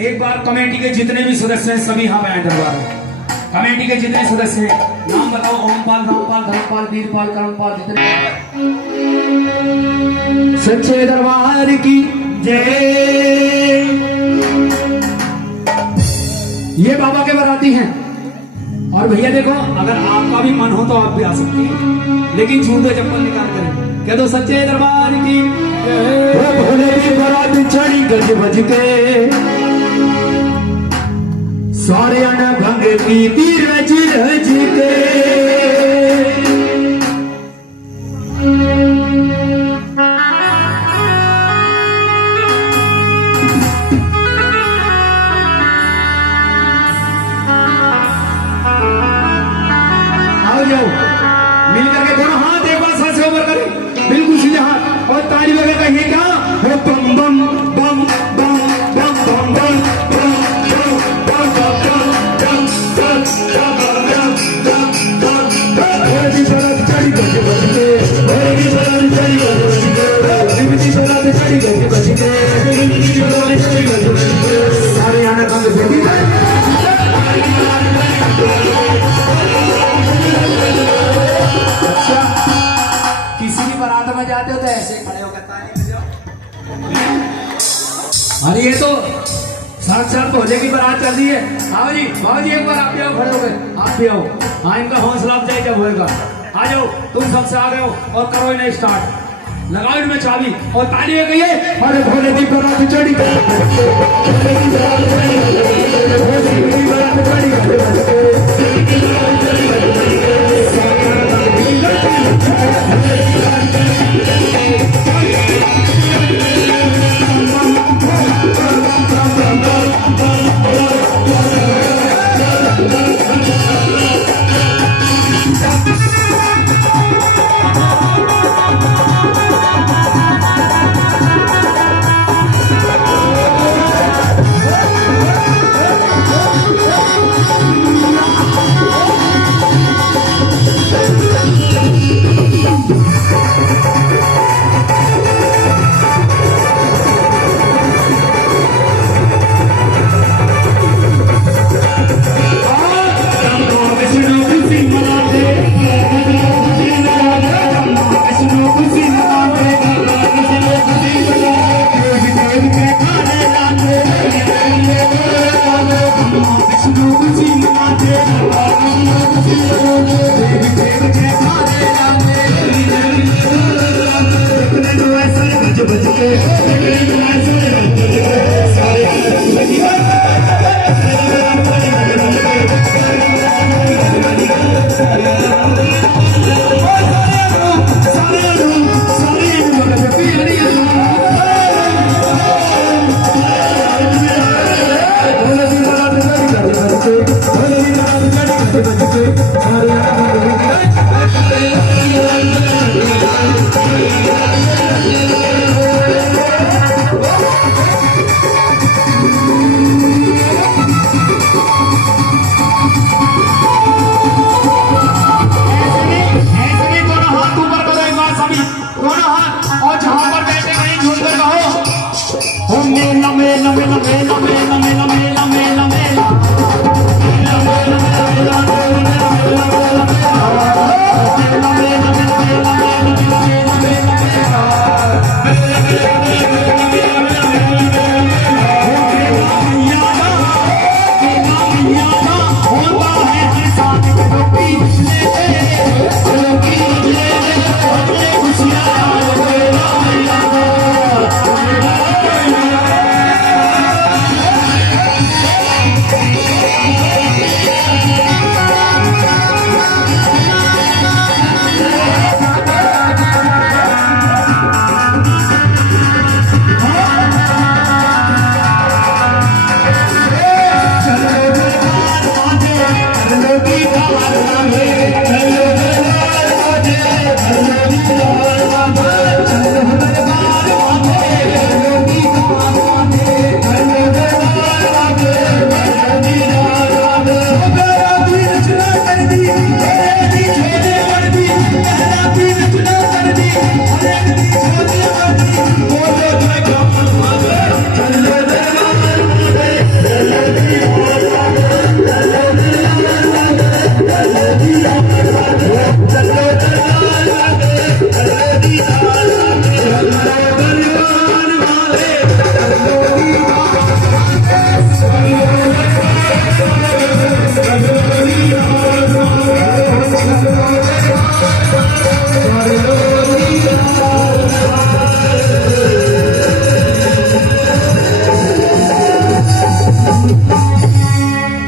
एक बार कमेटी के जितने भी सदस्य हैं सभी यहाँ पे दरबार में। कमेटी के जितने सदस्य हैं नाम बताओ। ओमपाल, रामपाल, धर्मपाल, वीरपाल, करमपाल, जितने सच्चे दरबार की जय। ये बाबा के बराती हैं। और भैया देखो, अगर आपका भी मन हो तो आप भी आ सकते हैं, लेकिन जूते चप्पल निकाल कर कह दो सच्चे दरबार की भोले की बारात चढ़ी गज बज के सारे न भंग पीती रज रज के। आओ जाओ मिल करके दोनों हाथ एक बार सांस ऊपर करें, बिल्कुल सीधे हाथ, और ताली बजा कहिए क्या हो बम बम बम बम बम बम बम सारे आने बंद किसी भी बारात में जाते हो तो ऐसे खड़े होकर ताली बजाओ। अरे ये तो साक्षात भोले की बारात चल रही है। आओ जी, बाबा जी एक बार आप भी आओ, खड़े हो गए, आप भी आओ। हाँ, इनका हौसला अफजाई जब होएगा। आ जाओ, तुम सबसे आ गए हो और करो इन्हें स्टार्ट। लगाओ इनमें चाबी और ताली में कहिए अरे भोले की बारात चढ़ी मेला मेला मेला मेला मेला मेला मेला मेला मेला की खबर ना है